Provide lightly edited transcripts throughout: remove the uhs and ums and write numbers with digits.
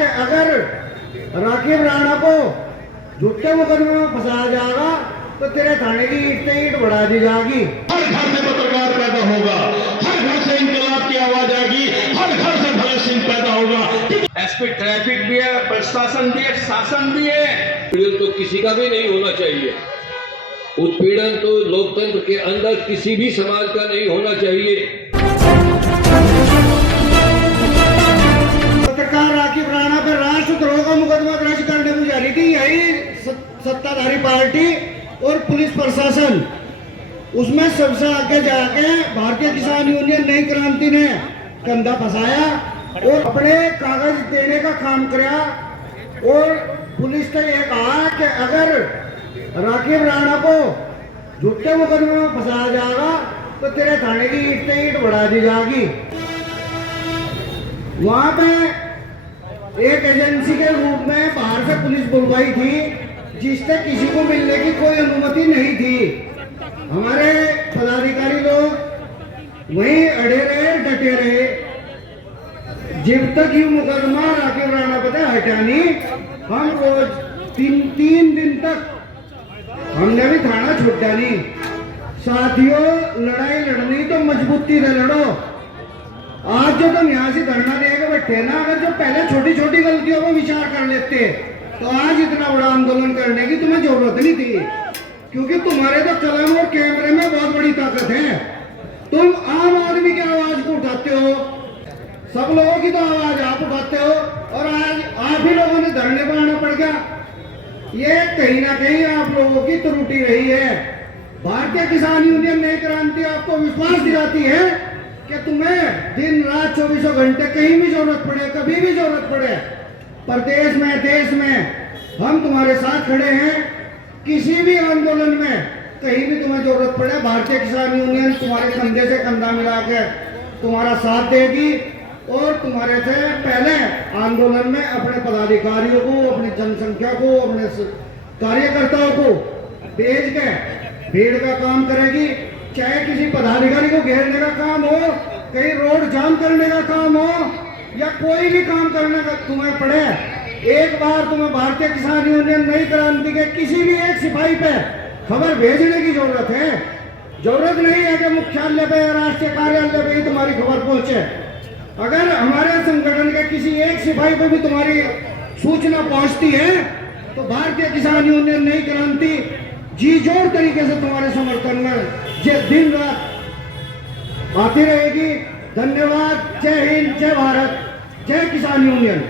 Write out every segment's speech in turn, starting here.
कि अगर राकीब राणा को झूठे मुकदमे में फंसाया जाएगा तो तेरे थाने की ईंट से ईंट बढ़ा दी जाएगी। हर घर से पत्रकार पैदा होगा, हर घर से इंकलाब की आवाज आएगी, हर घर से भगत सिंह पैदा होगा। एसपी ट्रैफिक भी है, प्रशासन भी है, शासन भी है। उत्पीड़न तो किसी का भी नहीं होना चाहिए। उत्पीड़न तो लोकतंत्र के अंदर किसी भी समाज का नहीं होना चाहिए। पत्रकार राकीब राणा पर राष्ट्रद्रोह का मुकदमा दर्ज करने को जा रही थी यही सत्ताधारी पार्टी और पुलिस प्रशासन। उसमें सबसे आगे जाके भारतीय किसान यूनियन नई क्रांति ने कंधा फंसाया और अपने कागज देने का काम किया। और पुलिस ने यह कहा कि अगर राकीब राणा को झूठे मुकदमे में फंसाया जाएगा तो तेरे थाने की ईंट से ईंट बढ़ा दी जाएगी। वहां पे एक एजेंसी के रूप में बाहर से पुलिस बुलवाई थी जिससे किसी को मिलने की कोई अनुमति नहीं थी। हमारे पदाधिकारी लोग वहीं अड़े रहे, डटे रहे जब तक ये मुकदमा राकीब राणा पर हटा नहीं। हम रोज तीन दिन तक हमने भी थाना छूटा नहीं। साथियों, लड़ाई लड़नी तो मजबूती से लड़ो। आज जो तुम यहाँ से धरना देकर बैठे ना, अगर जो पहले छोटी छोटी गलतियों पर विचार कर लेते तो आज इतना बड़ा आंदोलन करने की तुम्हें जरूरत नहीं थी, क्योंकि तुम्हारे तो कलम और कैमरे में बहुत बड़ी ताकत है। तुम आम आदमी की आवाज को उठाते हो, सब लोगों की तो आवाज आप उठाते हो और आज आप ही लोगों ने धरने पर आना पड़ गया। ये कहीं ना कहीं आप लोगों की त्रुटि रही है। भारतीय किसान यूनियन नई क्रांति आपको विश्वास दिलाती है कि तुम्हें दिन रात 24 घंटे कहीं भी जरूरत पड़े, कभी भी जरूरत पड़े, प्रदेश में देश में हम तुम्हारे साथ खड़े हैं। किसी भी आंदोलन में कहीं भी तुम्हें जरूरत पड़े, भारतीय किसान यूनियन तुम्हारे कंधे से कंधा मिला के तुम्हारा साथ देगी और तुम्हारे से पहले आंदोलन में अपने पदाधिकारियों को, अपनी जनसंख्या को, अपने कार्यकर्ताओं को भेज के भीड़ का काम करेगी। चाहे किसी पदाधिकारी को घेरने का काम हो, कहीं रोड जाम करने का काम हो या कोई भी काम करने का तुम्हें पड़े, एक बार तुम्हें भारतीय किसान यूनियन नई क्रांति के किसी भी एक सिपाही पे खबर भेजने की जरूरत है। जरूरत नहीं है कि मुख्यालय पे या राष्ट्रीय कार्यालय पे ही तुम्हारी खबर पहुंचे। अगर हमारे संगठन के किसी एक सिपाही पे भी तुम्हारी सूचना पहुंचती है तो भारतीय किसान यूनियन नई क्रांति जी जोर तरीके से तुम्हारे समर्थन में दिन रात आती रहेगी। धन्यवाद। जय हिंद, जय भारत, जय किसान यूनियन।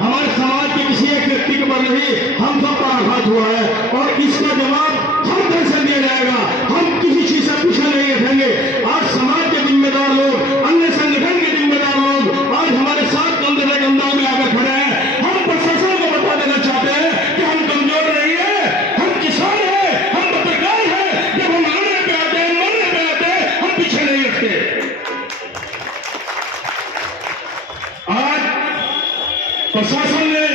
हमारे समाज के किसी एक व्यक्ति के ऊपर नहीं, हम सब पर आघात हुआ है और इसका जवाब हम देश से दिया जाएगा। हम किसी चीज से पीछे नहीं हटेंगे। आज समाज के जिम्मेदार लोग, अन्य संगठन के जिम्मेदार लोग आज हमारे साथ कंधे से कंधा मिलाकर खड़े हैं। हम प्रशासन को बता देना चाहते हैं कि हम कमजोर नहीं है, हम किसान हैं, हम पत्रकार हैं। जब हम लड़ने पे आते हैं, मरने पे आते हैं, हम पीछे नहीं हटते। आज प्रशासन ने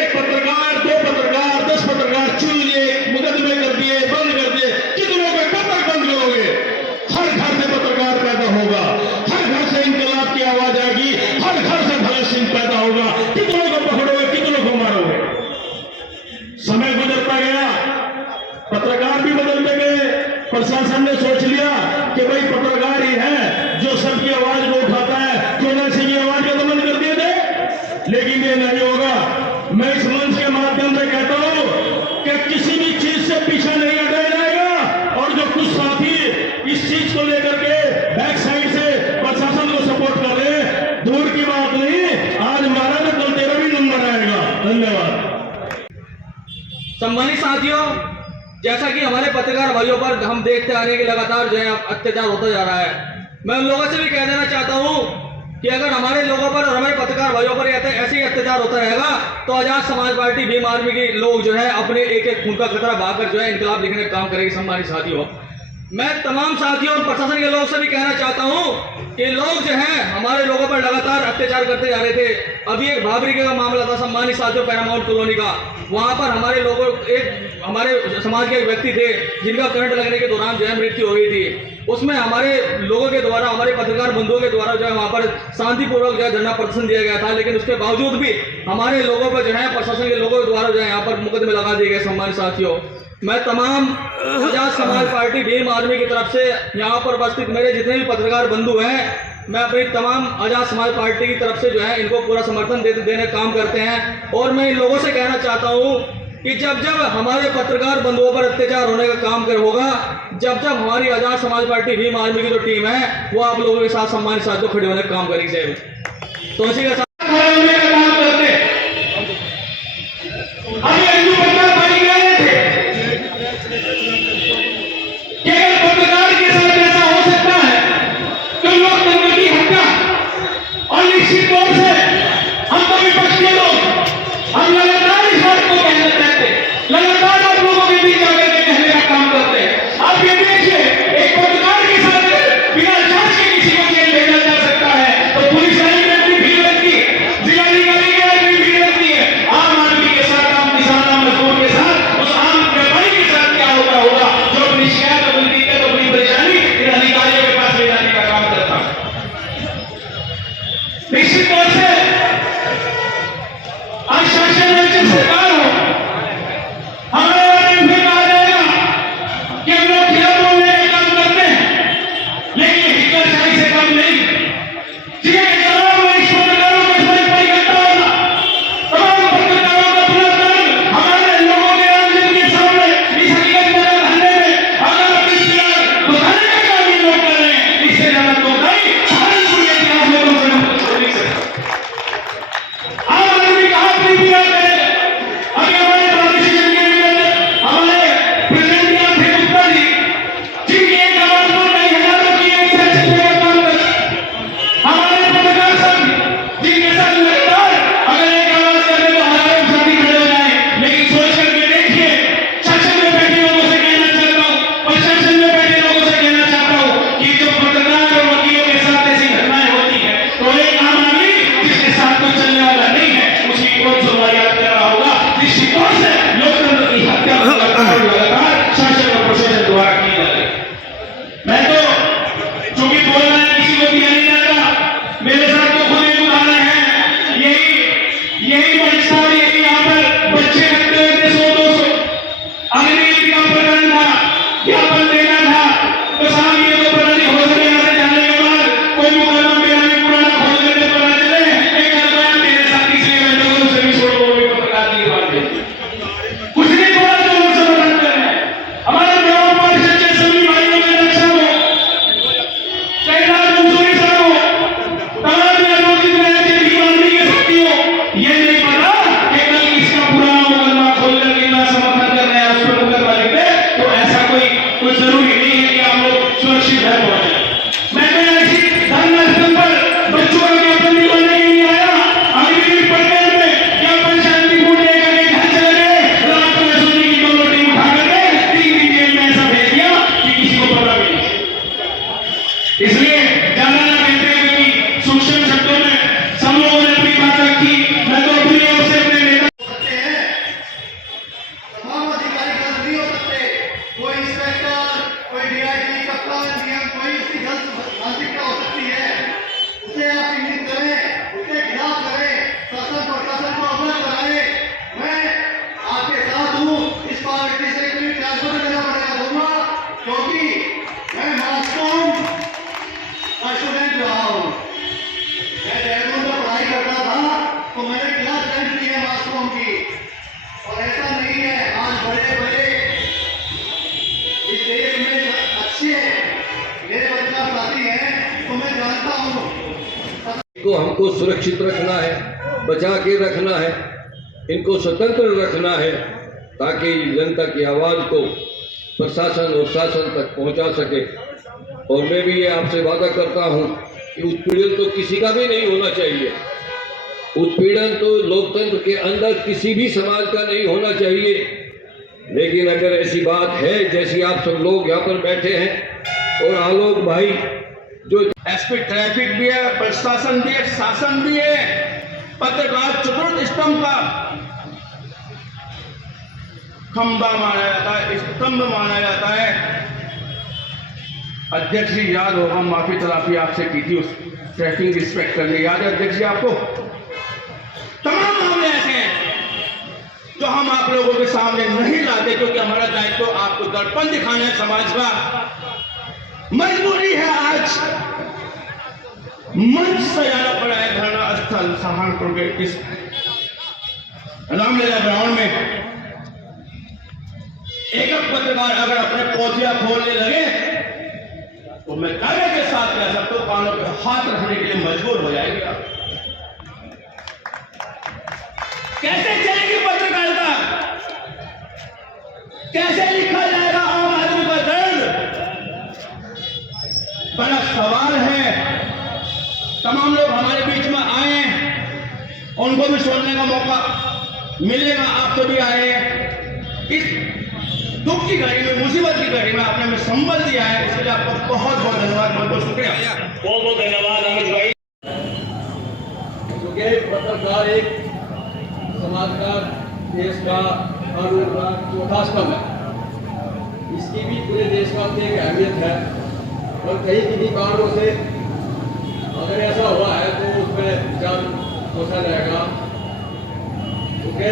एक पत्रकार, 2 पत्रकार, 10 पत्रकार चुन लिए, मुकदमे कर दिए, बंद कर दिए। कितनों को कब तक बंद करोगे? हर घर से पत्रकार पैदा होगा, हर घर से इंकलाब की आवाज आएगी, हर घर से भगत सिंह पैदा होगा। कितनों को पकड़ोगे, कितनों को मारोगे? समय गुजरता गया, पत्रकार भी बदलते गए। प्रशासन ने सोच लिया कि भाई पत्रकार ही है जो सबकी आवाज को उठाता है, क्यों ना सिंह की आवाज को बंद कर दिए थे। लेकिन ये नहीं होगा। मैं इस मंच के माध्यम से कहता हूं कि किसी भी चीज से पीछे नहीं हटाया जाएगा। और जो कुछ साथी इस चीज को लेकर के बैक साइड से प्रशासन को सपोर्ट कर रहे हैं, दूर की बात नहीं, आज मारा तो कल तेरा भी नंबर आएगा। धन्यवाद। सम्मानित साथियों, जैसा कि हमारे पत्रकार भाइयों पर हम देखते आ रहे हैं कि लगातार जो है अत्याचार होता जा रहा है, मैं उन लोगों से भी कह देना चाहता हूं कि अगर हमारे लोगों पर और हमारे पत्रकार भाइयों पर ऐसे ही अत्याचार होता रहेगा तो आजाद समाज पार्टी भीम आर्मी के लोग जो है अपने एक एक खून का कतरा बहाकर जो है इंकलाब लिखने का काम करेगी। सम्मानित साथियों, मैं तमाम साथियों और प्रशासन के लोग से भी कहना चाहता हूं कि लोग जो हैं हमारे लोगों पर लगातार अत्याचार करते जा रहे थे। अभी एक भाबरी का मामला था सम्मानित साथियों पैरामाउंट कॉलोनी का, वहां पर हमारे लोगों एक हमारे समाज के एक व्यक्ति थे जिनका करंट लगने के दौरान जो है मृत्यु हो गई थी। उसमें हमारे लोगों के द्वारा, हमारे पत्रकार बंधुओं के द्वारा जो है वहां पर शांतिपूर्वक जो है धरना प्रदर्शन दिया गया था, लेकिन उसके बावजूद भी हमारे लोगों पर जो है प्रशासन के लोगों के द्वारा जो है यहाँ पर मुकदमे लगा दिए गए। सम्मानित साथियों, मैं तमाम आजाद समाज पार्टी भीम आर्मी की तरफ से यहाँ पर उपस्थित मेरे जितने भी पत्रकार बंधु हैं, मैं अपनी तमाम आजाद समाज पार्टी की तरफ से जो है इनको पूरा समर्थन देने का काम करते हैं। और मैं इन लोगों से कहना चाहता हूँ कि जब जब हमारे पत्रकार बंधुओं पर अत्याचार होने का काम होगा, जब जब हमारी आजाद समाज पार्टी भीम आर्मी की जो टीम है वो आप लोगों के साथ सम्मानित साथियों खड़े होने का काम करेगी। तो इसी के साथ पत्रकार के साथ ऐसा हो सकता है कि लोकतंत्र की हत्या, और निश्चित तौर से हम तो विपक्ष के लोग हम लगातार इस बात को कहना चाहते हैं, लगातार आप लोगों के बीच आकर के कहने का काम करते हैं। आप ये देखिए, एक पत्रकार के साथ बिना जांच के किसी को जेल भेजा जा सकता है तो पुलिस वाली में भी भीड़ लगती है, जिलाधिकारी के भी भीड़ लगती है। आम आदमी के साथ, आम किसान, आम मजदूर के साथ, उस आम व्यापारी के साथ क्या होता होगा जो अपनी शिकायत, अपनी दिक्कत, अपनी परेशानी इन अधिकारियों के पास ले जाने का काम करता है। निश्चित तौर से आज शासन में जो सरकार हो, हमारे बारे में कहा जाएगा कि हम लोग खिलाफ बोलने का काम करते हैं, लेकिन हिटलरशाही से कम नहीं। जिसके जवाब में इस पत्रकारों को इकट्ठा होगा, तमाम पत्रकारों का पुनर्जन्म हमारे लोगों के आंदोलन के सामने इस हकीकत को ढालने में अगर अपनी दुखाने का काम ये लोग कर रहे हैं, इससे ज्यादा तो नहीं सहारनपुर के इतिहास में तो नहीं सकता। आम आदमी कहा अपनी पीड़ा करे। अभी हमारे प्रादेशिक हमारे प्रेसिडेंट यहाँ थे गुप्ता जी, जिनकी एक आवाज पर कई हजारों की एक साथ का काम कर, हमारे पत्रकार संघ जिनके साथ लगातार अगर एक आवाज करने को हजारों साथी खड़े हो जाए। लेकिन सोच करके देखिए, शासन में बैठे लोगों से कहना चाहता हूँ, प्रशासन में बैठे लोगों से कहना चाहता हूँ कि जो पत्रकार और वकीलों के साथ ऐसी घटनाएं होती है तो एक आम आदमी जिसके साथ कोई चलने वाला नहीं है उसकी कौन सुनवाई कर रहा होगा। निश्चित तौर से लोकतंत्र की हत्या लगातार शासन और प्रशासन द्वारा की जा रही है। मैं तो चूंकि बोलना है किसी को दिया नहीं जाता, मेरे साथ तो खुद एक उदाहरण है, यही बच्चा, यही यहाँ पर बच्चे रखते हुए 100-200 अंग्रेजी का प्रकरण था, ज्ञापन देना था, तो साहब ये तो पता नहीं हो सके यहाँ से जाने के बाद कोई मुकदमा मेरा भी पुराना खोल देने पता चले एक बयान मेरे साथ इसलिए मैं लोगों से भी छोड़ो, वो भी पत्रकार की बात है। कुछ नहीं बोला तो लोग समर्थन कर रहे हैं। हमारे ग्राम परिषद के सभी भाइयों के रक्षा हो, कैलाश मंसूरी साहब हो, तमाम आयोजित रहे थे भीम आर्मी के साथियों, ये नहीं पता कि कल किसका पुराना मुकदमा खोल करके ना समर्थन कर रहे हैं उस पर मुकदमा लिखते, तो ऐसा कोई जरूरी नहीं है कि आप लोग सुरक्षित घर पहुंचे। मैं तो ऐसी धरना स्थल पर बच्चों का ज्ञापन दिलवाने के लिए आया, अभी भी पढ़ते में ज्ञापन शांतिपूर्ण लेकर के घर चले गए, रात में सोने की 2 रोटी उठा करके 3 दिन जेल में ऐसा भेज दिया कि किसी को पता भी नहीं। इसलिए ज्यादा ना कहते हैं क्योंकि सूक्ष्म शब्दों में सब लोगों ने अपनी बात रखी। मैं तो अपनी ओर से अपने नेता सकते हैं, तमाम अधिकारी गलत नहीं हो सकते। कोई इंस्पेक्टर, कोई डीआईजी, कप्तान, डीएम, कोई उसकी गलत मानसिकता हो सकती है, उसे आप इंगित करें, उसके खिलाफ करें, शासन प्रशासन को अवगत कराएं। मैं आपके साथ हूँ, इस पार्टी से कोई ट्रांसफर करना पड़ेगा दूंगा, क्योंकि मैं मास्कॉम का स्टूडेंट रहा हूँ। मैं देहरादून में पढ़ाई करता था तो मैंने क्लास 10 की है मास्कॉम की, और ऐसा नहीं है, आज बड़े बड़े इस देश में अच्छे मेरे बच्चा साथी हैं, तो मैं जानता हूँ। को हमको सुरक्षित रखना है, बचा के रखना है, इनको स्वतंत्र रखना है ताकि जनता की आवाज़ को प्रशासन और शासन तक पहुंचा सके। और मैं भी ये आपसे वादा करता हूं कि उत्पीड़न तो किसी का भी नहीं होना चाहिए। उत्पीड़न तो लोकतंत्र के अंदर किसी भी समाज का नहीं होना चाहिए। लेकिन अगर ऐसी बात है जैसी आप सब लोग यहाँ पर बैठे हैं और आलोक भाई जो एसपी ट्रैफिक भी है, प्रशासन भी है, शासन भी है, पत्रकार चतुर्थ स्तंभ का खंबा माना जाता है, स्तंभ माना जाता है। अध्यक्ष जी याद होगा, माफी तलाफी आपसे की थी उस ट्रैफिक इंस्पेक्टर ने, याद है अध्यक्ष जी आपको? तमाम मामले ऐसे हैं जो हम आप लोगों के सामने नहीं लाते क्योंकि हमारा दायित्व तो आपको दर्पण दिखाना है समाज का। मजबूरी है आज मंच सजाना पड़ा है धरना स्थल सहारनपुर के इस रामलीला ग्राउंड में। एक पत्रकार अगर अपने पोथिया खोलने लगे तो मैं दावे के साथ कह सकता हूं कानों पे हाथ रखने के लिए मजबूर हो जाएगी आप। कैसे चलेगी पत्रकारिता? कैसे लिखा जाएगा आम आदमी का दर्द? बड़ा सवाल है। तमाम लोग हमारे बीच में आए हैं, उनको भी सुनने का मौका मिलेगा। आप सभी आए इस दुख की घड़ी में, मुसीबत की घड़ी में आपने हमें संबल दिया है, इसके लिए आपका बहुत बहुत धन्यवाद, बहुत बहुत शुक्रिया, बहुत बहुत धन्यवाद अमित भाई। क्योंकि पत्रकार एक समाज का, देश का कानून का चौथा स्तंभ है। इसकी भी पूरे देश का एक अहमियत है और कई किसी कारणों से अगर ऐसा हुआ है तो उसमें विचार होता रहेगा। क्योंकि